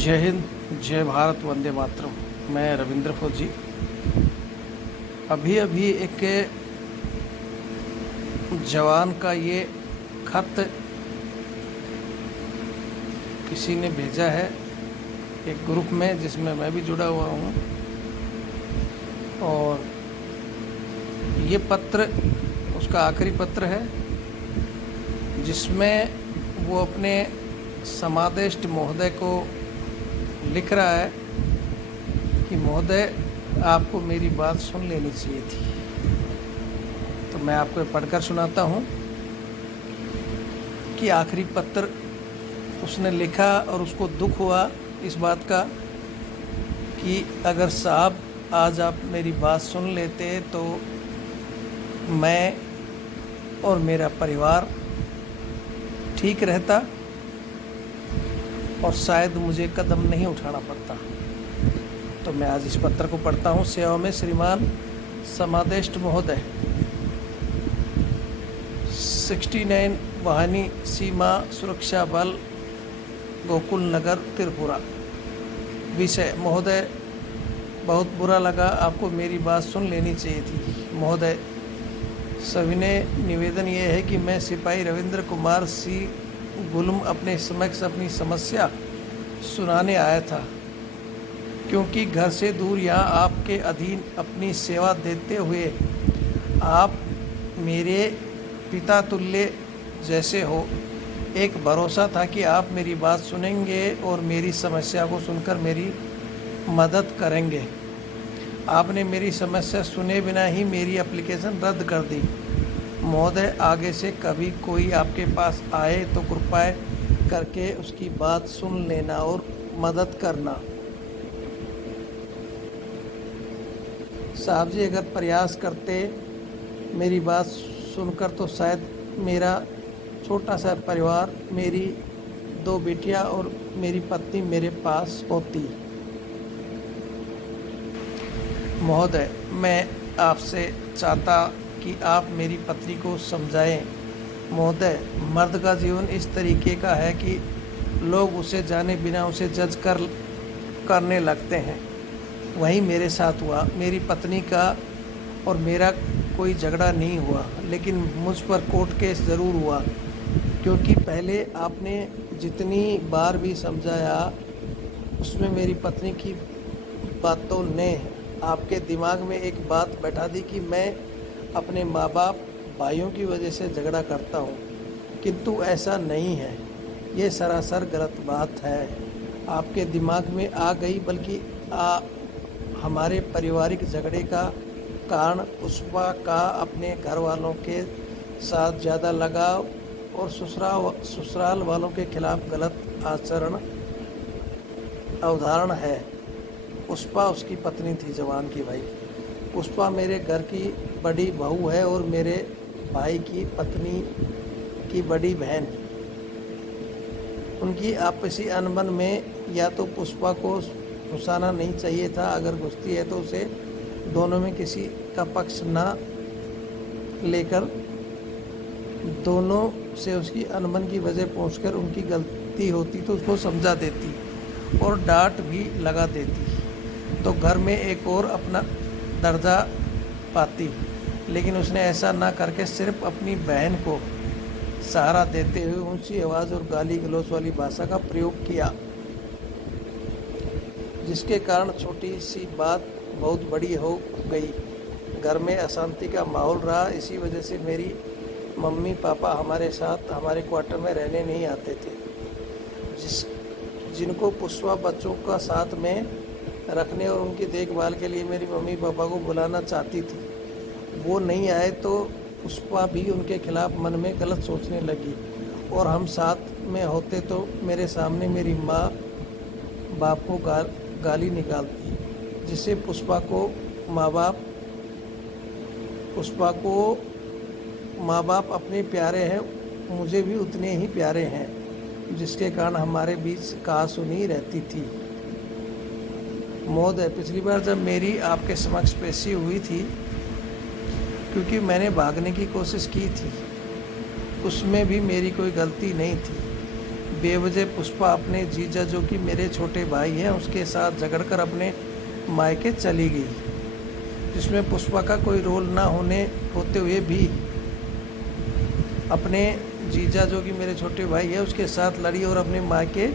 जय हिंद, जय भारत, वंदे मातरम। मैं रविंद्र फौजी। अभी अभी एक जवान का ये खत किसी ने भेजा है एक ग्रुप में जिसमें मैं भी जुड़ा हुआ हूँ, और ये पत्र उसका आखिरी पत्र है जिसमें वो अपने समादेष्ट महोदय को लिख रहा है कि महोदय, आपको मेरी बात सुन लेनी चाहिए थी। तो मैं आपको पढ़कर सुनाता हूँ कि आखिरी पत्र उसने लिखा और उसको दुख हुआ इस बात का कि अगर साहब आज आप मेरी बात सुन लेते तो मैं और मेरा परिवार ठीक रहता और शायद मुझे कदम नहीं उठाना पड़ता। तो मैं आज इस पत्र को पढ़ता हूँ। सेवा में श्रीमान समादेष्ट महोदय, 69 वाहिनी सीमा सुरक्षा बल, गोकुल नगर, त्रिपुरा। विषय: महोदय, बहुत बुरा लगा, आपको मेरी बात सुन लेनी चाहिए थी। महोदय, सविनय निवेदन यह है कि मैं सिपाही रविंद्र कुमार सी गुलम अपने समक्ष अपनी समस्या सुनाने आया था, क्योंकि घर से दूर यहाँ आपके अधीन अपनी सेवा देते हुए आप मेरे पिता तुल्य जैसे हो। एक भरोसा था कि आप मेरी बात सुनेंगे और मेरी समस्या को सुनकर मेरी मदद करेंगे। आपने मेरी समस्या सुने बिना ही मेरी एप्लीकेशन रद्द कर दी। महोदय, आगे से कभी कोई आपके पास आए तो कृपया करके उसकी बात सुन लेना और मदद करना। साहब जी, अगर प्रयास करते मेरी बात सुनकर तो शायद मेरा छोटा सा परिवार, मेरी 2 बेटियां और मेरी पत्नी मेरे पास होती। महोदय, मैं आपसे चाहता कि आप मेरी पत्नी को समझाएं। महोदय, मर्द का जीवन इस तरीके का है कि लोग उसे जाने बिना उसे जज करने लगते हैं। वही मेरे साथ हुआ। मेरी पत्नी का और मेरा कोई झगड़ा नहीं हुआ, लेकिन मुझ पर कोर्ट केस ज़रूर हुआ, क्योंकि पहले आपने जितनी बार भी समझाया उसमें मेरी पत्नी की बातों ने आपके दिमाग में एक बात बैठा दी कि मैं अपने माँ बाप भाइयों की वजह से झगड़ा करता हूँ, किंतु ऐसा नहीं है। ये सरासर गलत बात है, आपके दिमाग में आ गई। बल्कि हमारे पारिवारिक झगड़े का कारण पुष्पा का अपने घर वालों के साथ ज़्यादा लगाव और ससुराल वालों के खिलाफ गलत आचरण अवधारण है। पुष्पा उसकी पत्नी थी, जवान की भाई। पुष्पा मेरे घर की बड़ी बहू है और मेरे भाई की पत्नी की बड़ी बहन। उनकी आपसी अनबन में या तो पुष्पा को घुसाना नहीं चाहिए था, अगर घुसती है तो उसे दोनों में किसी का पक्ष ना लेकर दोनों से उसकी अनबन की वजह पूछकर उनकी गलती होती तो उसको समझा देती और डांट भी लगा देती, तो घर में एक और अपना दर्जा पाती। लेकिन उसने ऐसा ना करके सिर्फ अपनी बहन को सहारा देते हुए ऊंची आवाज़ और गाली गलौज वाली भाषा का प्रयोग किया, जिसके कारण छोटी सी बात बहुत बड़ी हो गई। घर में अशांति का माहौल रहा। इसी वजह से मेरी मम्मी पापा हमारे साथ हमारे क्वार्टर में रहने नहीं आते थे, जिनको पुष्पा बच्चों का साथ में रखने और उनकी देखभाल के लिए मेरी मम्मी पापा को बुलाना चाहती थी। वो नहीं आए तो पुष्पा भी उनके खिलाफ मन में गलत सोचने लगी, और हम साथ में होते तो मेरे सामने मेरी माँ बाप को गाली निकालती, जिससे पुष्पा को माँ बाप अपने प्यारे हैं, मुझे भी उतने ही प्यारे हैं, जिसके कारण हमारे बीच कहासुनी रहती थी। महोदय, पिछली बार जब मेरी आपके समक्ष पेशी हुई थी, क्योंकि मैंने भागने की कोशिश की थी, उसमें भी मेरी कोई गलती नहीं थी। बेवजह पुष्पा अपने जीजा जो कि मेरे छोटे भाई हैं उसके साथ झगड़कर अपने मायके चली गई, जिसमें पुष्पा का कोई रोल ना होते हुए भी अपने जीजा जो कि मेरे छोटे भाई है उसके साथ लड़ी और अपने मायके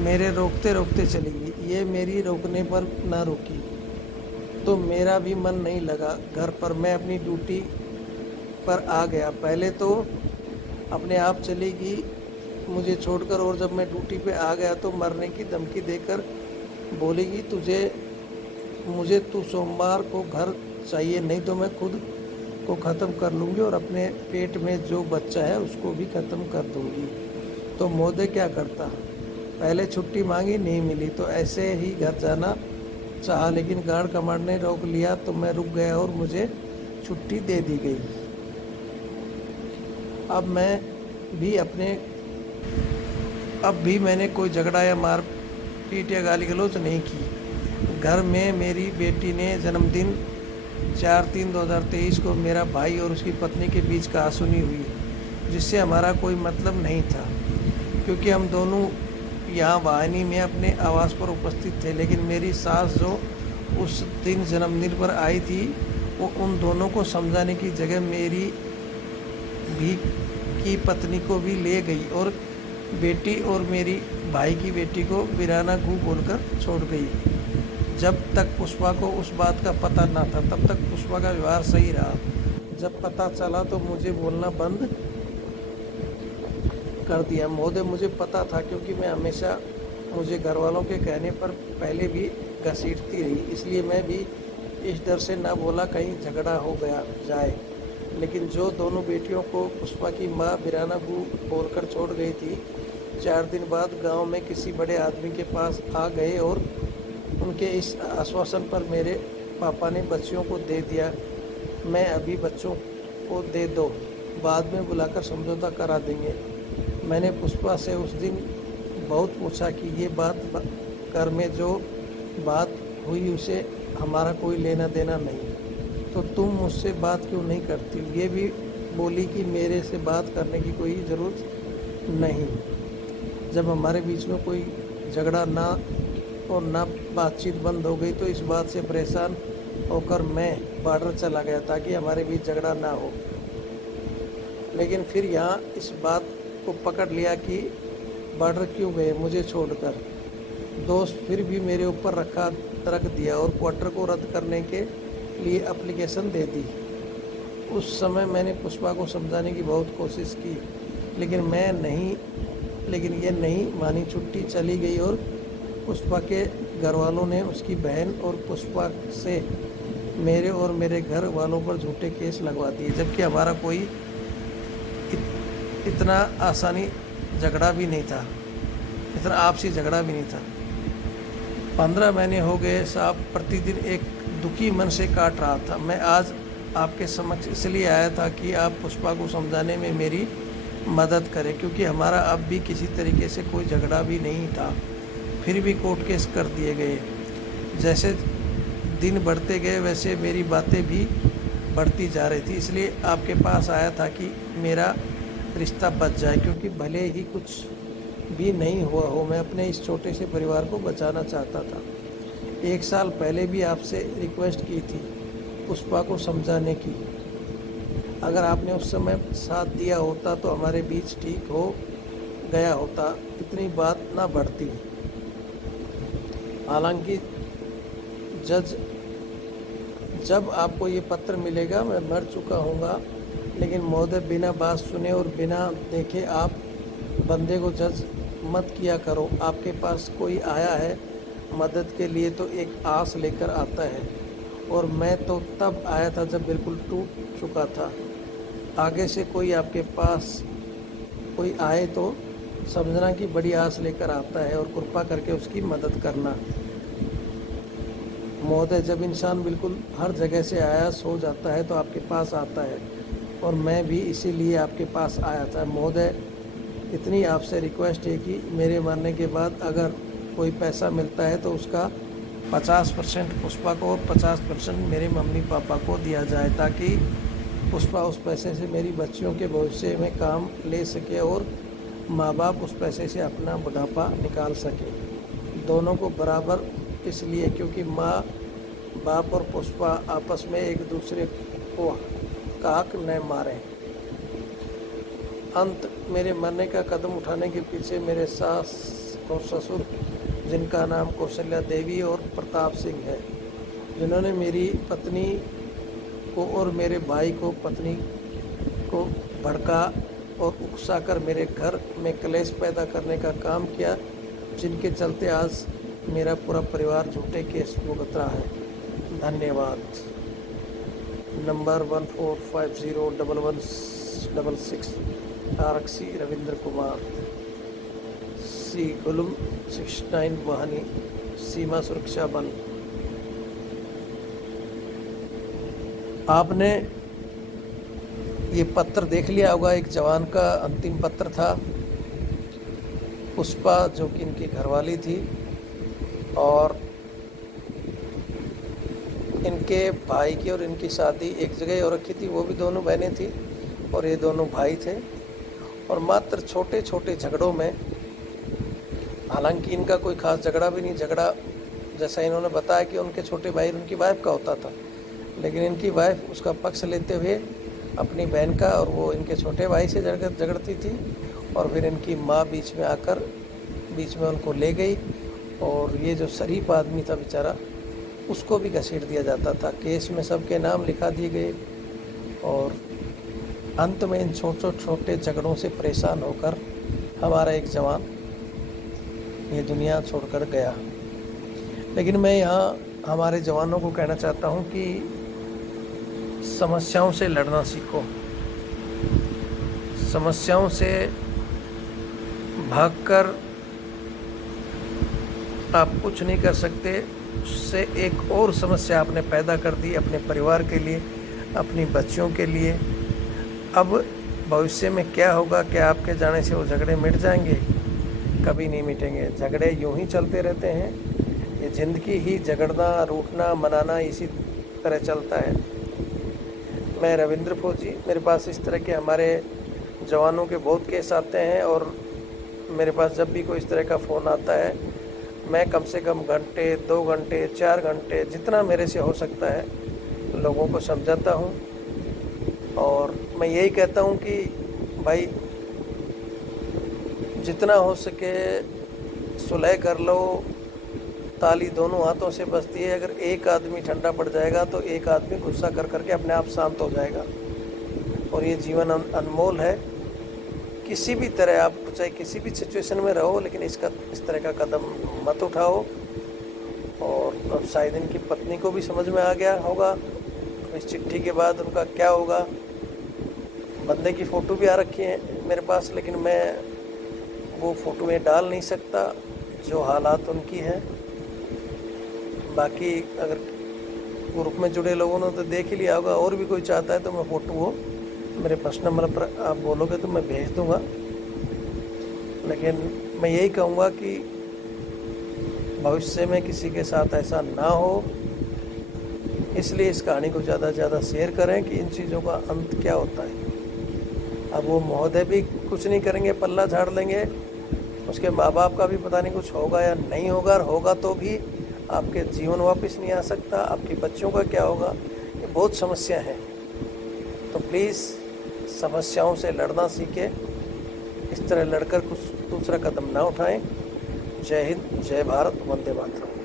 मेरे रोकते रोकते चली गई। ये मेरी रोकने पर ना रुकी तो मेरा भी मन नहीं लगा घर पर। मैं अपनी ड्यूटी पर आ गया। पहले तो अपने आप चली गई मुझे छोड़कर, और जब मैं ड्यूटी पे आ गया तो मरने की धमकी देकर बोलेगी मुझे तू सोमवार को घर चाहिए, नहीं तो मैं खुद को ख़त्म कर लूँगी और अपने पेट में जो बच्चा है उसको भी ख़त्म कर दूँगी। तो महोदय क्या करता? पहले छुट्टी मांगी, नहीं मिली तो ऐसे ही घर जाना चाहा, लेकिन गार्ड कमांड ने रोक लिया तो मैं रुक गया और मुझे छुट्टी दे दी गई। अब भी मैंने कोई झगड़ा या मारपीट या गाली गलौज नहीं की। घर में मेरी बेटी ने जन्मदिन 4/3/2023 को मेरा भाई और उसकी पत्नी के बीच कहासुनी हुई, जिससे हमारा कोई मतलब नहीं था क्योंकि हम दोनों यहाँ वाहिनी में अपने आवास पर उपस्थित थे। लेकिन मेरी सास जो उस दिन जन्मदिन पर आई थी वो उन दोनों को समझाने की जगह मेरी भी की पत्नी को भी ले गई और बेटी और मेरी भाई की बेटी को वीराना गू बोलकर छोड़ गई। जब तक पुष्पा को उस बात का पता न था तब तक पुष्पा का व्यवहार सही रहा। जब पता चला तो मुझे बोलना बंद कर दिया। महोदय मुझे पता था क्योंकि मैं हमेशा मुझे घर वालों के कहने पर पहले भी घसीटती रही, इसलिए मैं भी इस डर से ना बोला कहीं झगड़ा हो गया जाए। लेकिन जो दोनों बेटियों को पुष्पा की माँ वीराना गू बोलकर छोड़ गई थी, 4 दिन बाद गांव में किसी बड़े आदमी के पास आ गए और उनके इस आश्वासन पर मेरे पापा ने बच्चियों को दे दिया। मैं अभी बच्चों को दे दो, बाद में बुलाकर समझौता करा देंगे। मैंने पुष्पा से उस दिन बहुत पूछा कि ये बात घर में जो बात हुई उसे हमारा कोई लेना देना नहीं, तो तुम मुझसे बात क्यों नहीं करती? ये भी बोली कि मेरे से बात करने की कोई ज़रूरत नहीं। जब हमारे बीच में कोई झगड़ा ना बातचीत बंद हो गई तो इस बात से परेशान होकर मैं बॉर्डर चला गया ताकि हमारे बीच झगड़ा ना हो। लेकिन फिर यहाँ इस बात को पकड़ लिया कि बॉर्डर क्यों गए मुझे छोड़कर। दोस्त फिर भी मेरे ऊपर रख दिया और क्वार्टर को रद्द करने के लिए एप्लीकेशन दे दी। उस समय मैंने पुष्पा को समझाने की बहुत कोशिश की, लेकिन ये नहीं मानी। छुट्टी चली गई और पुष्पा के घर वालों ने उसकी बहन और पुष्पा से मेरे और मेरे घर वालों पर झूठे केस लगवा दिए, जबकि हमारा कोई इतना आसानी झगड़ा भी नहीं था, इतना आपसी झगड़ा भी नहीं था। 15 महीने हो गए साहब, प्रतिदिन एक दुखी मन से काट रहा था। मैं आज आपके समक्ष इसलिए आया था कि आप पुष्पा को समझाने में मेरी मदद करें, क्योंकि हमारा अब भी किसी तरीके से कोई झगड़ा भी नहीं था, फिर भी कोर्ट केस कर दिए गए। जैसे दिन बढ़ते गए वैसे मेरी बातें भी बढ़ती जा रही थी, इसलिए आपके पास आया था कि मेरा रिश्ता बच जाए, क्योंकि भले ही कुछ भी नहीं हुआ हो, मैं अपने इस छोटे से परिवार को बचाना चाहता था। 1 साल पहले भी आपसे रिक्वेस्ट की थी पुष्पा को समझाने की। अगर आपने उस समय साथ दिया होता तो हमारे बीच ठीक हो गया होता, इतनी बात ना बढ़ती। हालांकि जब आपको ये पत्र मिलेगा मैं मर चुका हूँगा, लेकिन महोदय बिना बात सुने और बिना देखे आप बंदे को जज मत किया करो। आपके पास कोई आया है मदद के लिए तो एक आस लेकर आता है, और मैं तो तब आया था जब बिल्कुल टूट चुका था। आगे से कोई आपके पास कोई आए तो समझना कि बड़ी आस लेकर आता है और कृपा करके उसकी मदद करना। महोदय जब इंसान बिल्कुल हर जगह से आयास हो जाता है तो आपके पास आता है, और मैं भी इसीलिए आपके पास आया था। महोदय इतनी आपसे रिक्वेस्ट है कि मेरे मरने के बाद अगर कोई पैसा मिलता है तो उसका 50% पुष्पा को और 50% मेरे मम्मी पापा को दिया जाए, ताकि पुष्पा उस पैसे से मेरी बच्चियों के भविष्य में काम ले सके और माँ बाप उस पैसे से अपना बुढ़ापा निकाल सके। दोनों को बराबर, इसलिए क्योंकि माँ बाप और पुष्पा आपस में एक दूसरे को काक न मारें। अंत, मेरे मरने का कदम उठाने के पीछे मेरे सास और ससुर, जिनका नाम कौशल्या देवी और प्रताप सिंह है, जिन्होंने मेरी पत्नी को और मेरे भाई को पत्नी को भड़का और उकसाकर मेरे घर में क्लेश पैदा करने का काम किया, जिनके चलते आज मेरा पूरा परिवार झूठे केस भुगत रहा है। धन्यवाद। नंबर 14501166 आरक्षी रविंद्र कुमार, सी गुलम 69 वाहनी, सीमा सुरक्षा बल। आपने ये पत्र देख लिया होगा, एक जवान का अंतिम पत्र था। पुष्पा जो कि इनकी घरवाली थी और इनके भाई की और इनकी शादी एक जगह हो रखी थी, वो भी दोनों बहनें थी और ये दोनों भाई थे। और मात्र छोटे छोटे झगड़ों में, हालांकि इनका कोई खास झगड़ा भी नहीं, झगड़ा जैसा इन्होंने बताया कि उनके छोटे भाई उनकी वाइफ का होता था, लेकिन इनकी वाइफ उसका पक्ष लेते हुए अपनी बहन का, और वो इनके छोटे भाई से झगड़ती थी। और फिर इनकी माँ बीच में आकर बीच में उनको ले गई और ये जो शरीफ आदमी था बेचारा, उसको भी घसीट दिया जाता था। केस में सबके नाम लिखा दिए गए और अंत में इन छोटे छोटे झगड़ों से परेशान होकर हमारा एक जवान ये दुनिया छोड़कर गया। लेकिन मैं यहाँ हमारे जवानों को कहना चाहता हूँ कि समस्याओं से लड़ना सीखो। समस्याओं से भागकर आप कुछ नहीं कर सकते, उससे एक और समस्या आपने पैदा कर दी अपने परिवार के लिए, अपनी बच्चियों के लिए। अब भविष्य में क्या होगा, क्या आपके जाने से वो झगड़े मिट जाएंगे? कभी नहीं मिटेंगे। झगड़े यूं ही चलते रहते हैं। ये ज़िंदगी ही झगड़ना, रूठना, मनाना इसी तरह चलता है। मैं रविंद्र फौजी, मेरे पास इस तरह के हमारे जवानों के बहुत केस आते हैं और मेरे पास जब भी कोई इस तरह का फ़ोन आता है, मैं कम से कम घंटे, 2 घंटे, 4 घंटे, जितना मेरे से हो सकता है लोगों को समझाता हूँ। और मैं यही कहता हूँ कि भाई जितना हो सके सुलह कर लो। ताली दोनों हाथों से बजती है। अगर एक आदमी ठंडा पड़ जाएगा तो एक आदमी गुस्सा कर करके अपने आप शांत हो जाएगा। और ये जीवन अनमोल है। किसी भी तरह आप चाहे किसी भी सिचुएशन में रहो, लेकिन इस तरह का कदम मत उठाओ। और अब शायद इनकी पत्नी को भी समझ में आ गया होगा इस चिट्ठी के बाद उनका क्या होगा। बंदे की फ़ोटो भी आ रखी है मेरे पास, लेकिन मैं वो फ़ोटो में डाल नहीं सकता जो हालात उनकी हैं। बाकी अगर ग्रुप में जुड़े लोगों ने तो देख ही लिया होगा, और भी कोई चाहता है तो मैं फ़ोटो वो मेरे पर्सनल नंबर पर आप बोलोगे तो मैं भेज दूंगा। लेकिन मैं यही कहूँगा कि भविष्य में किसी के साथ ऐसा ना हो, इसलिए इस कहानी को ज़्यादा से ज़्यादा शेयर करें कि इन चीज़ों का अंत क्या होता है। अब वो महोदय भी कुछ नहीं करेंगे, पल्ला झाड़ लेंगे। उसके माँ बाप का भी पता नहीं कुछ होगा या नहीं होगा, और होगा तो भी आपके जीवन वापस नहीं आ सकता। आपके बच्चों का क्या होगा, ये बहुत समस्या है। तो प्लीज़ समस्याओं से लड़ना सीखें। इस तरह लड़कर कुछ दूसरा कदम ना उठाएं। जय हिंद, जय भारत, वंदे मातरम।